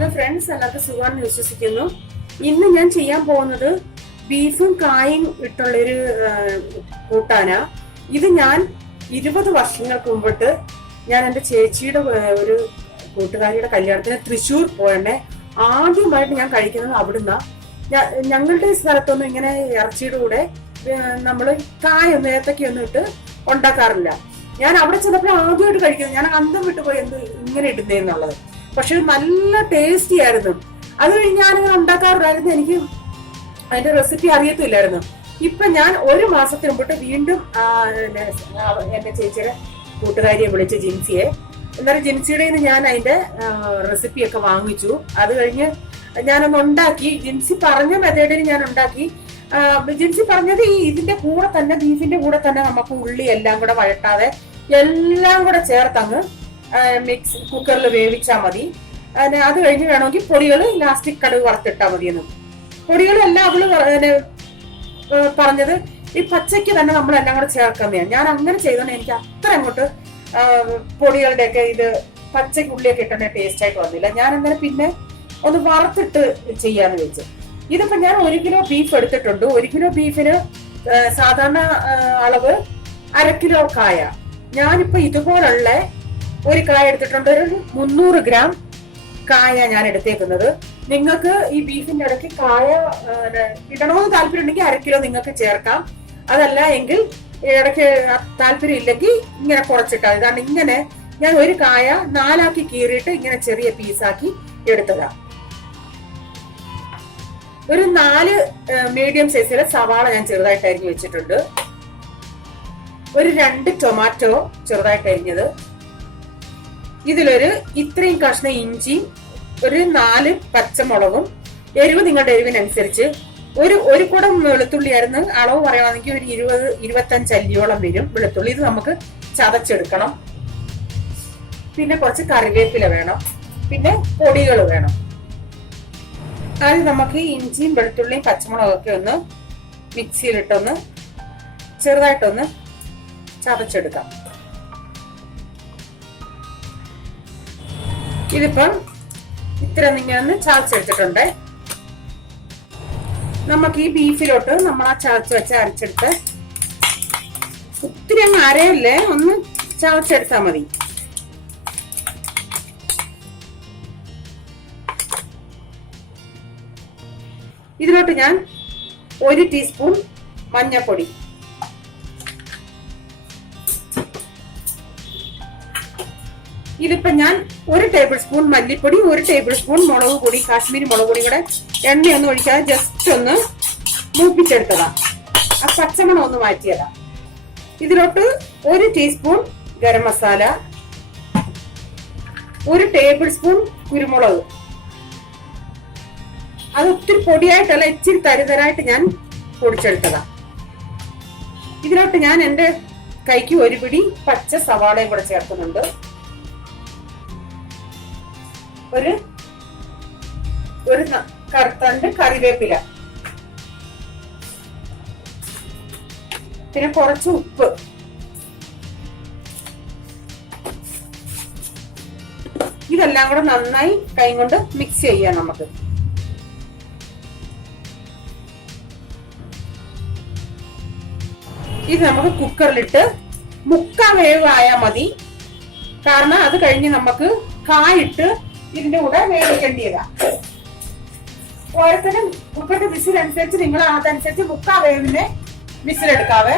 Hello friends, എല്ലാവർക്കും സുഖമാണെന്ന് വിശ്വസിക്കുന്നു. ഇന്ന് ഞാൻ ചെയ്യാൻ പോകുന്നത് ബീഫും കായും ഇട്ടുള്ളൊരു കൂട്ടാനാ. ഇത് ഞാൻ 20 വർഷങ്ങൾക്ക് മുമ്പിട്ട് ഞാൻ എൻ്റെ ചേച്ചിയുടെ ഒരു കൂട്ടുകാരിയുടെ കല്യാണത്തിന് തൃശ്ശൂർ പോയണ്ടേ ആദ്യമായിട്ട് ഞാൻ കഴിക്കുന്നത് അവിടുന്ന്. ഞങ്ങളുടെ സ്ഥലത്തൊന്നും ഇങ്ങനെ ഇറച്ചിയുടെ കൂടെ നമ്മൾ കായൊന്നും ഏത്തക്കൊന്നും ഇട്ട് ഉണ്ടാക്കാറില്ല. ഞാൻ അവിടെ ചെന്നപ്പോൾ ആദ്യമായിട്ട് കഴിക്കുന്നത്, ഞാൻ അന്തം വിട്ടുപോയി എന്ത് ഇങ്ങനെ ഇടുന്നേന്നുള്ളത്. പക്ഷെ നല്ല ടേസ്റ്റി ആയിരുന്നു. അത് കഴിഞ്ഞ് ഞാനിങ്ങനെ ഉണ്ടാക്കാറില്ലായിരുന്നു, എനിക്ക് അതിന്റെ റെസിപ്പി അറിയത്തില്ലായിരുന്നു. ഇപ്പൊ ഞാൻ 1 മാസത്തിന് മുമ്പിട്ട് വീണ്ടും എന്റെ ചേച്ചിയുടെ കൂട്ടുകാരിയെ വിളിച്ച് ജിൻസിയെ, എന്നാലും ജിൻസിയുടെ ഞാൻ അതിന്റെ റെസിപ്പിയൊക്കെ വാങ്ങിച്ചു. അത് കഴിഞ്ഞ് ഞാനൊന്ന് ഉണ്ടാക്കി. ജിൻസി പറഞ്ഞ മെത്തേഡിൽ ഞാൻ ഉണ്ടാക്കി. ജിൻസി പറഞ്ഞത് ഇതിന്റെ കൂടെ തന്നെ, ബീഫിന്റെ കൂടെ തന്നെ നമുക്ക് ഉള്ളി എല്ലാം കൂടെ വഴട്ടാതെ എല്ലാം കൂടെ ചേർത്തങ്ങ് കുക്കറിൽ വേവിച്ചാൽ മതി. അത് കഴിഞ്ഞ് വേണമെങ്കിൽ പൊടികൾ ലാസ്റ്റ് കടുക് വറുത്തിട്ടാൽ മതിയെന്ന്. പൊടികളെല്ലാം അവള് പറഞ്ഞത് ഈ പച്ചയ്ക്ക് തന്നെ നമ്മളെല്ലാം കൂടെ ചേർക്കുന്നതാണ്. ഞാൻ അങ്ങനെ ചെയ്തോണ്ട് എനിക്ക് അത്ര അങ്ങോട്ട് പൊടികളുടെയൊക്കെ ഇത് പച്ചയ്ക്ക് ഉള്ളിയൊക്കെ ഇട്ടെ ടേസ്റ്റ് ആയിട്ട് വന്നില്ല. ഞാൻ അങ്ങനെ പിന്നെ ഒന്ന് വറുത്തിട്ട് ചെയ്യാന്ന് വെച്ചു. ഇതിപ്പോ ഞാൻ 1 കിലോ ബീഫ് എടുത്തിട്ടുണ്ട്. 1 കിലോ ബീഫിന് സാധാരണ അളവ് 1/2 കിലോ കായ. ഞാനിപ്പോ ഇതുപോലുള്ള ഒരു കായ എടുത്തിട്ടുണ്ട്. ഒരു 300 ഗ്രാം കായ ഞാൻ എടുത്തേക്കുന്നത്. നിങ്ങൾക്ക് ഈ ബീഫിന്റെ ഇടയ്ക്ക് കായ ഇടണമെന്ന് താല്പര്യം ഉണ്ടെങ്കിൽ 1/2 കിലോ നിങ്ങൾക്ക് ചേർക്കാം. അതല്ല എങ്കിൽ ഇടയ്ക്ക് താല്പര്യം ഇല്ലെങ്കിൽ ഇങ്ങനെ കുറച്ചിട്ടാൽ. ഇതാണ് ഇങ്ങനെ ഞാൻ ഒരു കായ 4 കീറിയിട്ട് ഇങ്ങനെ ചെറിയ പീസാക്കി എടുത്തതാ. ഒരു 4 മീഡിയം സൈസിലെ സവാള ഞാൻ ചെറുതായിട്ട് അരിഞ്ഞു വെച്ചിട്ടുണ്ട്. ഒരു 2 ടൊമാറ്റോ ചെറുതായിട്ട് അരിഞ്ഞത്. ഇതിലൊരു ഇത്രയും കഷ്ണം ഇഞ്ചിയും ഒരു 4 പച്ചമുളകും. എരിവ് നിങ്ങളുടെ എരിവിനനുസരിച്ച്. ഒരു കുടം വെളുത്തുള്ളി ആയിരുന്നു അളവ് പറയുവാണെങ്കിൽ ഒരു 20-25 അല്ലിയോളം വരും വെളുത്തുള്ളി. ഇത് നമുക്ക് ചതച്ചെടുക്കണം. പിന്നെ കുറച്ച് കറിവേപ്പില വേണം. പിന്നെ പൊടികൾ വേണം. ആദ്യം നമുക്ക് ഇഞ്ചിയും വെളുത്തുള്ളിയും പച്ചമുളകും ഒക്കെ ഒന്ന് മിക്സിയിലിട്ടൊന്ന് ചെറുതായിട്ടൊന്ന് ചതച്ചെടുക്കാം. ഇതിപ്പം ഇത്ര ഇങ്ങനെ ചതച്ചെടുത്തിട്ടുണ്ട്. നമുക്ക് ഈ ബീഫിലോട്ട് നമ്മൾ ആ ചതച്ച് വെച്ച് അരച്ചെടുത്ത്, ഒത്തിരി അങ്ങ് അരയല്ലേ, ഒന്ന് ചതച്ചെടുത്താൽ മതി. ഇതിലോട്ട് ഞാൻ 1 ടീസ്പൂൺ മഞ്ഞൾപ്പൊടി, ഇതിപ്പോ ഞാൻ 1 ടേബിൾ സ്പൂൺ മല്ലിപ്പൊടി, 1 ടേബിൾ സ്പൂൺ മുളക് പൊടി, കാശ്മീരി മുളക് പൊടി കൂടെ എണ്ണയൊന്നും ഒഴിക്കാതെ ജസ്റ്റ് ഒന്ന് മൂപ്പിച്ചെടുത്തതാ. ആ പച്ചമണം ഒന്ന് മാറ്റിയതാ. ഇതിലോട്ട് 1 teaspoon garam masala, 1 table spoon കുരുമുളക്. അത് ഒത്തിരി പൊടിയായിട്ടല്ല, ഇച്ചിരി തരിതരായിട്ട് ഞാൻ പൊടിച്ചെടുത്തതാ. ഇതിലോട്ട് ഞാൻ എന്റെ കൈക്ക് 1 പിടി പച്ച സവാളയും കൂടെ ചേർക്കുന്നുണ്ട്. ഒരു കറുത്തണ്ട് കറിവേപ്പില, പിന്നെ കുറച്ച് ഉപ്പ്. ഇതെല്ലാം കൂടെ നന്നായി കൈ കൊണ്ട് മിക്സ് ചെയ്യാം നമുക്ക്. ഇത് നമുക്ക് കുക്കറിലിട്ട് 3/4 വേവായാൽ മതി. കാരണം അത് കഴിഞ്ഞ് നമുക്ക് കായിട്ട് ഇതിന്റെ കൂടെ വേവിക്കേണ്ടിയതാ. ഓരോരുത്തരും കുക്കറിന്റെ വിസിലനുസരിച്ച് നിങ്ങൾ അതനുസരിച്ച് 3/4 വേവിന് വിസിലെടുക്കാവേ.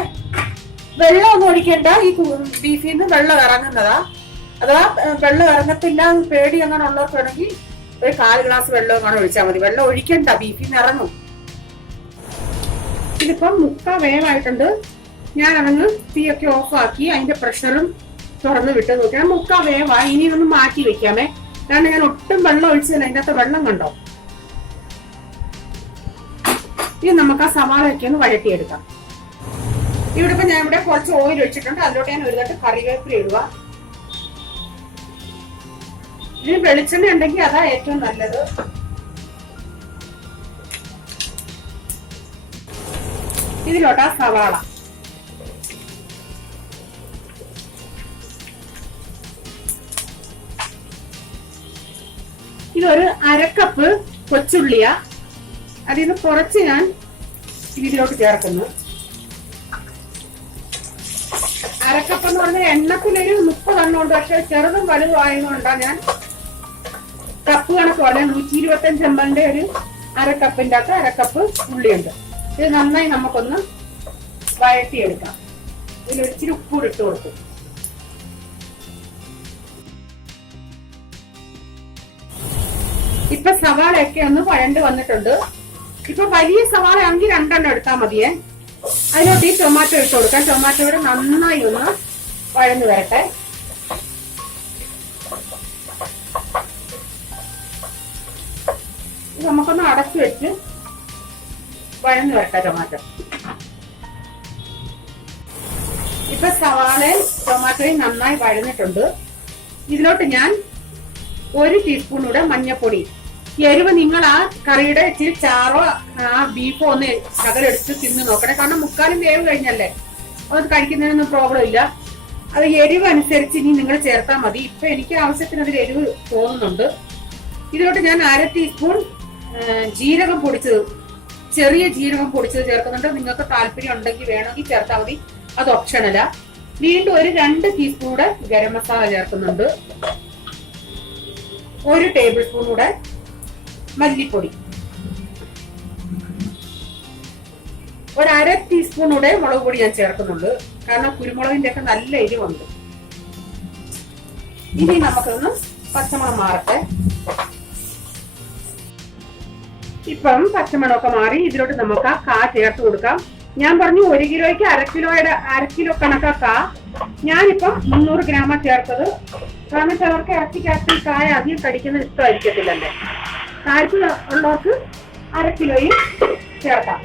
വെള്ളം ഒന്നും ഒഴിക്കേണ്ട. ഈ ബീഫിൽ നിന്ന് വെള്ളം ഇറങ്ങുന്നതാ. അഥവാ വെള്ളം ഇറങ്ങത്തില്ല പേടി അങ്ങനെ ഉള്ളവർക്ക് വേണമെങ്കിൽ ഒരു 1/4 ഗ്ലാസ് വെള്ളം അങ്ങനെ ഒഴിച്ചാൽ മതി. വെള്ളം ഒഴിക്കണ്ട, ബീഫിൽ നിന്ന് ഇറങ്ങും. ഇതിപ്പം 3/4 വേവായിട്ടുണ്ട്. ഞാൻ അതങ്ങ് തീയൊക്കെ ഓഫാക്കി അതിന്റെ പ്രഷറും തുറന്ന് വിട്ട് നോക്കിയാൽ 3/4 വേവായി. ഇനി ഒന്ന് മാറ്റി വെക്കാമേ. കാരണം ഞാൻ ഒട്ടും വെള്ളം ഒഴിച്ചതല്ല, അതിൻ്റെ അകത്ത് വെള്ളം കണ്ടോ. ഇനി നമുക്ക് ആ സവാളയൊക്കെ ഒന്ന് വഴട്ടിയെടുക്കാം. ഇവിടെ ഇപ്പൊ ഞാൻ ഇവിടെ കുറച്ച് ഓയിൽ ഒഴിച്ചിട്ടുണ്ട്. അതിലോട്ട് ഞാൻ ഒരു തട്ട് കറിവേപ്പില ഇടുക. ഇതിന് വെളിച്ചെണ്ണ ഉണ്ടെങ്കിൽ അതാ ഏറ്റവും നല്ലത്. ഇതിലോട്ട് ആ സവാള, ഇതൊരു അരക്കപ്പ് കൊച്ചുള്ളിയ. അതിൽ നിന്ന് കുറച്ച് ഞാൻ ഇതിലോട്ട് ചേർക്കുന്നു. അരക്കപ്പ് എന്ന് പറഞ്ഞാൽ എണ്ണത്തിലൊരു 30 എണ്ണം ഉണ്ട്. പക്ഷെ ചെറുതും വലുതും ആയതുകൊണ്ടാണ് ഞാൻ കപ്പ് കണക്ക് പറഞ്ഞാൽ 125 ml ഒരു അരക്കപ്പിന്റെ അകത്ത് അരക്കപ്പ് ഉള്ളിയുണ്ട്. ഇത് നന്നായി നമുക്കൊന്ന് വഴറ്റിയെടുക്കാം. ഇതിലൊരിച്ചിരി ഉപ്പ് ഇട്ട് കൊടുക്കും. ഇപ്പൊ സവാളയൊക്കെ ഒന്ന് വഴണ്ട് വന്നിട്ടുണ്ട്. ഇപ്പൊ വലിയ സവാള ആണെങ്കിൽ 2 എണ്ണം എടുത്താൽ മതിയേ. അതിലോട്ട് ഈ ടൊമാറ്റോ ഇട്ട് കൊടുക്കാം. ടൊമാറ്റോ ഇവിടെ നന്നായി ഒന്ന് വഴന്ന് വരട്ടെ. നമുക്കൊന്ന് അടച്ചു വെച്ച് വഴന്ന് വരട്ടെ ടൊമാറ്റോ. ഇപ്പൊ സവാളയും ടൊമാറ്റോയും നന്നായി വഴന്നിട്ടുണ്ട്. ഇതിലോട്ട് ഞാൻ 1 ടീസ്പൂൺ കൂടെ മഞ്ഞൾപ്പൊടി. എരിവ് നിങ്ങൾ ആ കറിയുടെ ഇച്ചിരി ചാറോ ബീഫോ ഒന്ന് ശകലെടുത്ത് തിന്ന് നോക്കണേ. കാരണം 3/4 വേവ് കഴിഞ്ഞല്ലേ, അത് കഴിക്കുന്നതിനൊന്നും പ്രോബ്ലം ഇല്ല. അത് എരിവ് അനുസരിച്ച് ഇനി നിങ്ങൾ ചേർത്താൽ മതി. ഇപ്പൊ എനിക്ക് ആവശ്യത്തിന് അതിൽ എരിവ് തോന്നുന്നുണ്ട്. ഇതിലോട്ട് ഞാൻ 1/2 ടീസ്പൂൺ ജീരകം പൊടിച്ചത്, ചെറിയ ജീരകം പൊടിച്ചത് ചേർക്കുന്നുണ്ട്. നിങ്ങൾക്ക് താല്പര്യം ഉണ്ടെങ്കിൽ വേണമെങ്കിൽ ചേർത്താൽ മതി, അത് ഓപ്ഷനല്ല. വീണ്ടും ഒരു 2 ടീസ്പൂൺ കൂടെ ഗരം മസാല ചേർക്കുന്നുണ്ട്. 1 ടേബിൾ സ്പൂൺ കൂടെ മല്ലിപ്പൊടി, 1/2 ടീസ്പൂൺ കൂടെ മുളക് പൊടി ഞാൻ ചേർക്കുന്നുണ്ട്. കാരണം കുരുമുളകിന്റെ ഒക്കെ നല്ല എരിവുണ്ട്. ഇനി നമുക്കൊന്ന് പച്ചമണം മാറട്ടെ. ഇപ്പം പച്ചമണമൊക്കെ മാറി. ഇതിലോട്ട് നമുക്ക് ആ കാ ചേർത്ത് കൊടുക്കാം. ഞാൻ പറഞ്ഞു 1 കിലോയ്ക്ക് 1/2 കിലോ കണക്കാ. ഞാനിപ്പം 300 ഗ്രാമ ചേർത്തത്. കാരണം ചിലർക്ക് ഇറച്ചിക്കകത്ത് കായ അധികം കടിക്കുന്നത് ഇഷ്ടമായിരിക്കത്തില്ലല്ലേ. താല്പര്യം ഉള്ളവർക്ക് 1/2 കിലോയും ചേർക്കാം.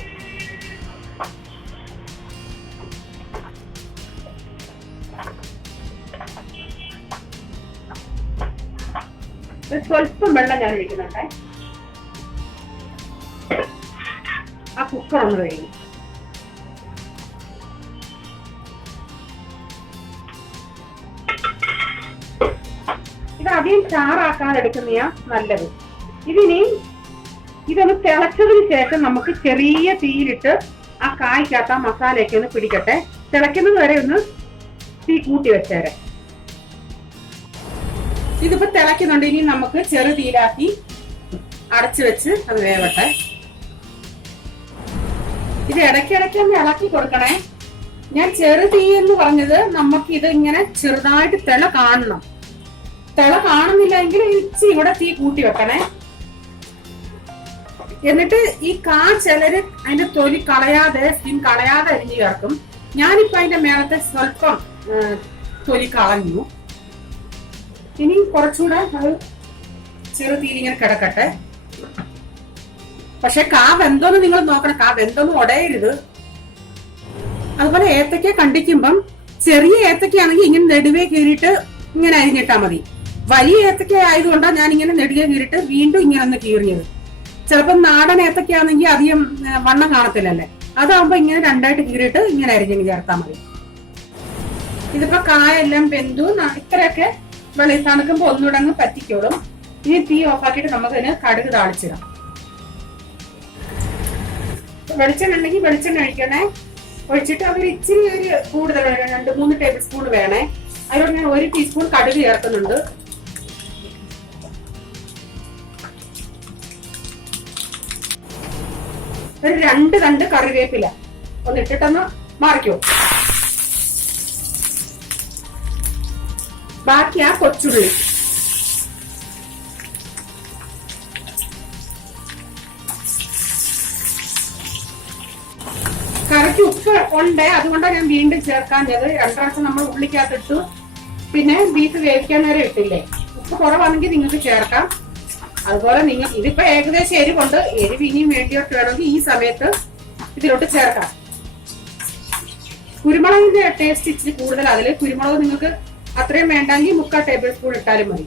സ്വല്പം വെള്ളം ഞാൻ ഒഴിക്കുന്നുണ്ടേ. ആ കുക്കർ ഒന്ന് കഴിയും. ഇത് അധികം ചാറാക്കാതെ എടുക്കുന്നയാ നല്ലത്. ഇതിനി ഇതൊന്ന് തിളച്ചതിന് ശേഷം നമുക്ക് ചെറിയ തീയിലിട്ട് ആ കായ്ക്കകത്ത് ആ മസാലയൊക്കെ ഒന്ന് പിടിക്കട്ടെ. തിളയ്ക്കുന്നത് വരെ ഒന്ന് തീ കൂട്ടി വെച്ചേരെ. ഇതിപ്പോ തിളയ്ക്കുന്നുണ്ട്. ഇനി നമുക്ക് ചെറു തീയിലാക്കി അടച്ചു വെച്ച് അത് വേവട്ടെ. ഇത് ഇടയ്ക്കിടയ്ക്ക് ഒന്ന് ഇളക്കി കൊടുക്കണേ. ഞാൻ ചെറു തീ എന്ന് പറഞ്ഞത് നമുക്ക് ഇത് ഇങ്ങനെ ചെറുതായിട്ട് തിള കാണണം. തിള കാണുന്നില്ലെങ്കിൽ ഇച്ചിരി കൂടെ തീ കൂട്ടി വെക്കണേ. എന്നിട്ട് ഈ കാ ചിലര് അതിന്റെ തൊലി കളയാതെ, സ്കിൻ കളയാതെ അരിഞ്ഞു ചേർക്കും. ഞാനിപ്പോ അതിന്റെ മേളത്തെ സ്വല്പം തൊലി കളഞ്ഞു. ഇനി കുറച്ചുകൂടെ അത് ചെറു തീയിലിങ്ങനെ കിടക്കട്ടെ. പക്ഷെ കാ വെന്തോന്ന് നിങ്ങൾ നോക്കണം. കാ വെന്തോന്നും ഉടയരുത്. അതുപോലെ ഏത്തക്ക കണ്ടിക്കുമ്പം ചെറിയ ഏത്തക്കയാണെങ്കിൽ ഇങ്ങനെ നെടുവേ കീറിയിട്ട് ഇങ്ങനെ അരിഞ്ഞിട്ടാ മതി. വലിയ ഏത്തക്ക ആയതുകൊണ്ടാണ് ഞാൻ ഇങ്ങനെ നെടുവേ കീറിയിട്ട് വീണ്ടും ഇങ്ങനെ ഒന്ന് കീറിയത്. ചിലപ്പോൾ നാടൻ ഏത്തക്കയാണെങ്കിൽ അധികം വണ്ണം കാണത്തില്ലല്ലേ. അതാവുമ്പോ ഇങ്ങനെ രണ്ടായിട്ട് കീറിയിട്ട് ഇങ്ങനെ അരിഞ്ഞ് ചേർത്താൽ മതി. ഇതിപ്പോ കായെല്ലാം വെന്തു. ഇത്രയൊക്കെ വെള്ളം തണുക്കുമ്പോ ഒന്നുകൂടെ അങ്ങ് പറ്റിക്കോളും. ഇനി തീ ഓഫാക്കിയിട്ട് നമുക്കതിന് കടുക് താളിച്ചിടാം. വെളിച്ചെണ്ണ ഉണ്ടെങ്കിൽ വെളിച്ചെണ്ണ ഒഴിക്കണേ. ഒഴിച്ചിട്ട് അതിൽ ഇച്ചിരി ഒരു കൂടുതൽ 2-3 ടേബിൾ സ്പൂൺ വേണേ. അതിലോട്ട് ഞാൻ 1 ടീസ്പൂൺ കടുക് ചേർക്കുന്നുണ്ട്. ഒരു 2 തണ്ട് കറിവേപ്പില ഒന്ന് ഇട്ടിട്ടൊന്ന് മാറിക്കോ. ബാക്കി ആ കൊച്ചുള്ളി, കറിക്ക് ഉപ്പ് ഉണ്ട്. അതുകൊണ്ടാണ് ഞാൻ വീണ്ടും ചേർക്കാഞ്ഞത്. 2 പ്രാവശ്യം നമ്മൾ ഉള്ളിക്കകത്തിട്ടു. പിന്നെ ബീഫ് വേവിക്കാൻ വരെ ഇട്ടില്ലേ. ഉപ്പ് കുറവാണെങ്കിൽ നിങ്ങൾക്ക് ചേർക്കാം. അതുപോലെ നിങ്ങൾ ഇതിപ്പോ ഏകദേശം എരിവുണ്ട്. എരിവ് ഇനിയും വേണ്ടിയിട്ട് വേണമെങ്കിൽ ഈ സമയത്ത് ഇതിലോട്ട് ചേർക്കാം. കുരുമുളകിന്റെ ടേസ്റ്റ് ഇച്ചിരി കൂടുതൽ. അതിൽ കുരുമുളക് നിങ്ങൾക്ക് അത്രയും വേണ്ടെങ്കിൽ 3/4 ടേബിൾ സ്പൂൺ ഇട്ടാലും മതി.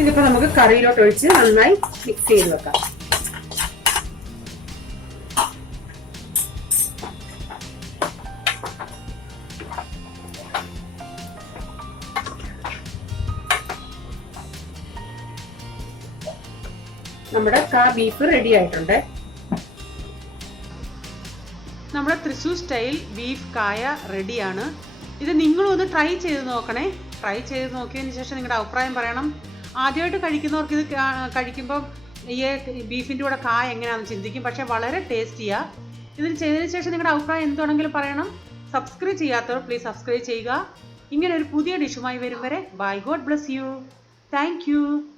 ഇതിപ്പോ നമുക്ക് കറിയിലോട്ട് ഒഴിച്ച് നന്നായി മിക്സ് ചെയ്ത് വെക്കാം. നമ്മുടെ കാ ബീഫ് റെഡി ആയിട്ടുണ്ട്. നമ്മുടെ തൃശ്ശൂർ സ്റ്റൈൽ ബീഫ് കായ റെഡിയാണ്. ഇത് നിങ്ങളും ഒന്ന് ട്രൈ ചെയ്ത് നോക്കണേ. ട്രൈ ചെയ്ത് നോക്കിയതിന് ശേഷം നിങ്ങളുടെ അഭിപ്രായം പറയണം. ആദ്യമായിട്ട് കഴിക്കുന്നവർക്ക് ഇത് കഴിക്കുമ്പം ഈ ബീഫിൻ്റെ കൂടെ കായ എങ്ങനെയാണെന്ന് ചിന്തിക്കും. പക്ഷേ വളരെ ടേസ്റ്റിയാണ്. ഇതിന് ചെയ്തതിന് ശേഷം നിങ്ങളുടെ അഭിപ്രായം എന്താണെങ്കിലും പറയണം. സബ്സ്ക്രൈബ് ചെയ്യാത്തവർ പ്ലീസ് സബ്സ്ക്രൈബ് ചെയ്യുക. ഇങ്ങനെ ഒരു പുതിയ ഡിഷുമായി വരും വരെ bye. God bless you. Thank U.